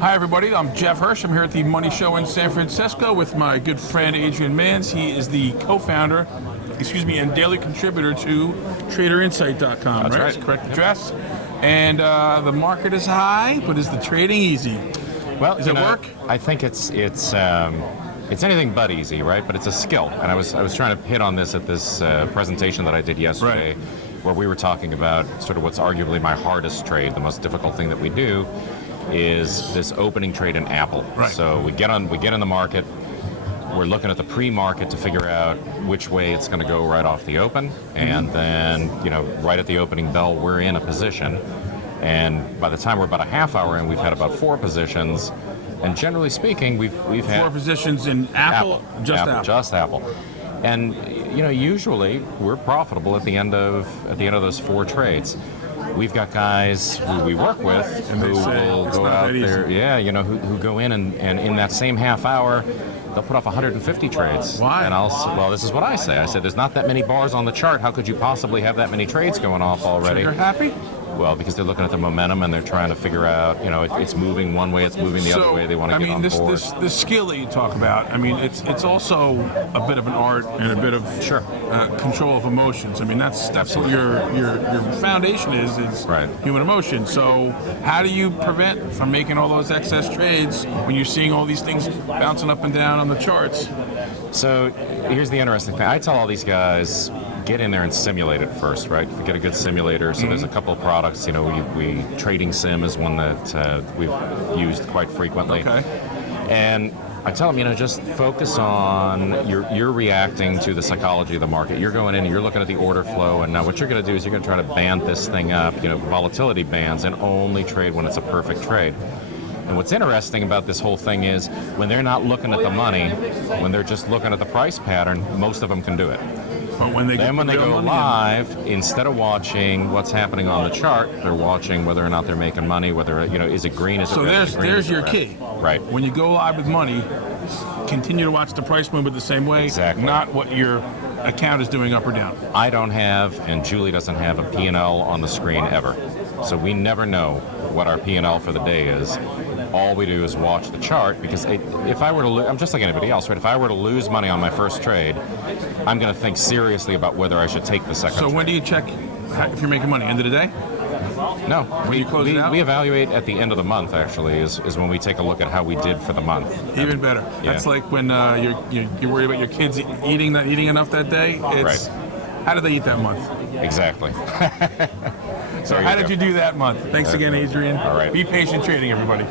Hi everybody, I'm Jeff Hirsch. I'm here at the Money Show in San Francisco with my good friend Adrian Manz. He is the co-founder, and daily contributor to TraderInsight.com. That's right. That's the correct address. And the market is high, but is the trading easy? Well, does it work? I think it's anything but easy, right? But it's a skill, and I was trying to hit on this at this presentation that I did yesterday, where we were talking about sort of what's arguably my hardest trade, the most difficult thing that we do, is this opening trade in Apple. Right. So we get in the market. We're looking at the pre-market to figure out which way it's going to go right off the open, and then right at the opening bell, we're in a position. And by the time we're about a half hour in, we've had about 4 positions. And generally speaking, we've had 4 positions in Apple, just Apple. And usually we're profitable at the end of those 4 trades. We've got guys who we work with who will go out there, who go in and in that same half hour, they'll put off 150 trades. Why? And this is what I say. I said, there's not that many bars on the chart. How could you possibly have that many trades going off already? So you're happy? Well, because they're looking at the momentum and they're trying to figure out, it's moving one way, it's moving the other way. They want to get on board. This skill that you talk about, it's also a bit of an art and a bit of control of emotions. That's what your foundation is right. Human emotion. So how do you prevent from making all those excess trades when you're seeing all these things bouncing up and down on the charts? So here's the interesting thing. I tell all these guys, get in there and simulate it first, right? Get a good simulator. So there's a couple of products. We Trading Sim is one that we've used quite frequently. Okay. And I tell them, just focus on you're reacting to the psychology of the market. You're going in and you're looking at the order flow, and now what you're going to do is you're going to try to band this thing up, volatility bands, and only trade when it's a perfect trade. And what's interesting about this whole thing is when they're not looking at the money, when they're just looking at the price pattern, most of them can do it. But when they go live, instead of watching what's happening on the chart, they're watching whether or not they're making money, whether, is it green, is it red? So there's your key. Right. When you go live with money, continue to watch the price movement the same way, exactly. Not what your account is doing up or down. I don't have, and Julie doesn't have, a P&L on the screen ever. So we never know what our P&L for the day is. All we do is watch the chart, because if I were to I'm just like anybody else, right? If I were to lose money on my first trade, I'm going to think seriously about whether I should take the second trade. So when do you check if you're making money? End of the day? No. When you close it out? We evaluate at the end of the month, actually, is when we take a look at how we did for the month. Even better. Yeah. That's like when you're worried about your kids eating enough that day. It's how did they eat that month? Exactly. So how did you do that month? Thanks again, Adrian. All right. Be patient trading, everybody.